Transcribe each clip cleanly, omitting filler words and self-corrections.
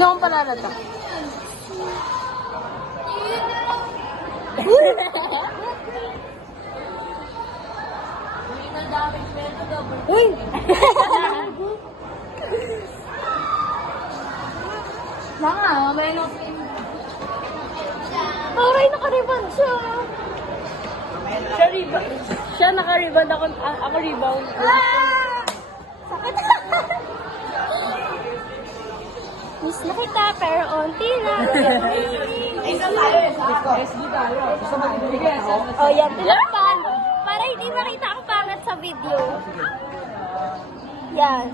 Tignan mo pala na ito. Uy! Mga, may no pin. Aray, naka-rebound siya. Siya rebound. Siya naka-rebound. Ako rebound. Ah! Sakit. Miss na kita, pero onti na. Isa tayo eh. SB tayo. Gusto mo ibigay? Oh, yan. Tinakpan. Para hindi makita ang pangit sa video. Yan.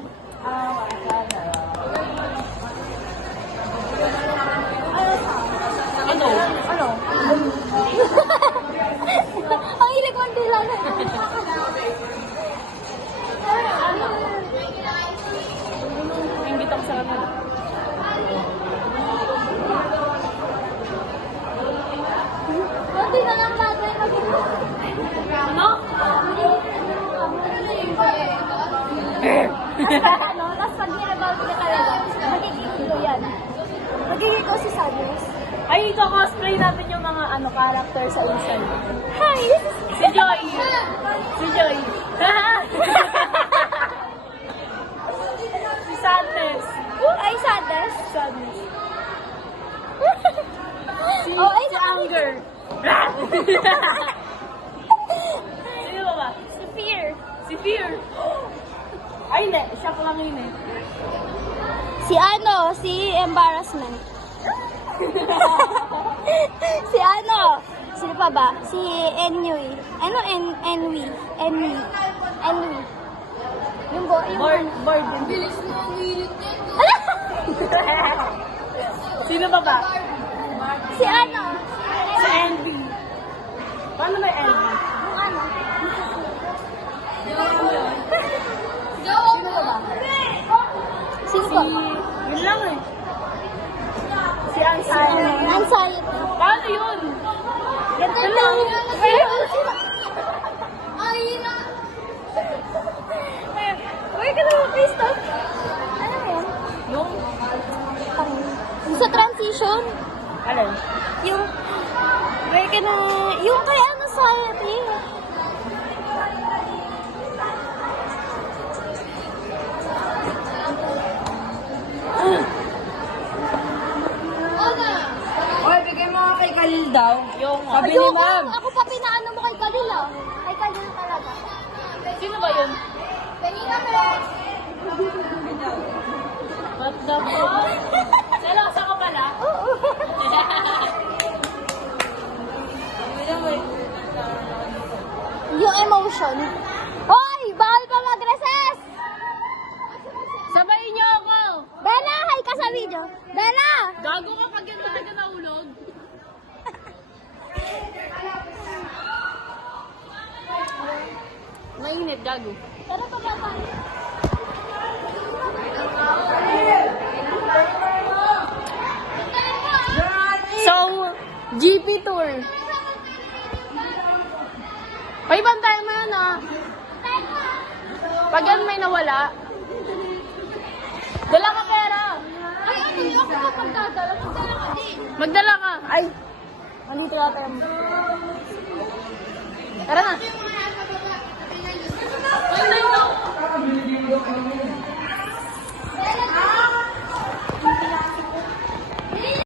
Ano? Ano? Ang hilig mo dila na. Ingit ako sa kanila. Hindi na lang natin mag-ito. Ano? Ano? Tapos pag nirabawag ka talaga, magiging ito yan. Magiging ito si Sadness. Ay, ito-cosplay natin yung mga character sa inside. Hi! Si Joy! Si Joy! Si Santes! Ay, Sadness. Sadness. Si, Oh, ay, si Anger! Sino ba ba? Si Fear. Si Fear! Ay, hindi. Shock lang yun eh. Si Embarrassment. Sino pa ba? Si Enwy. Ano Enwy? Enwy. Yung Board din. Bilis mo ang hilit Sino ba ba? Si Si Envy. Paano may Envy? Sino ba ba? Sino ba? Yun lang eh. Si Anxiety. Anxiety. Paano yun? Ganda lang. Ay, na. Uy, ka naman, Crystal. Ano yun? Yung? Yung sa transition, Alin? yung yung kay anxiety. Oy, bigay mo kay Khalil daw. Yung sabi ni Ayoko, ma'am. ako pa pinaano mo kay Khalil ah. Kay Khalil talaga. Sino ba yun? Kanina What the fuck? Seryoso ka pala? Oo. Yung emotion. Hoy! Bawal pa mag-recess! Sabayin niyo ako! Bella, hi ka sa video. Bella! Gago ka pag yan talaga nahulog. Mainit, gago. Tara pa ba tayo? So, GP tour. Paiban tayo man Pag yan may nawala, dala ka pera. Ay, ano yung ako kapag dadala? Magdala ka din. Magdala ka. Ay, andito yata yung... Tara na.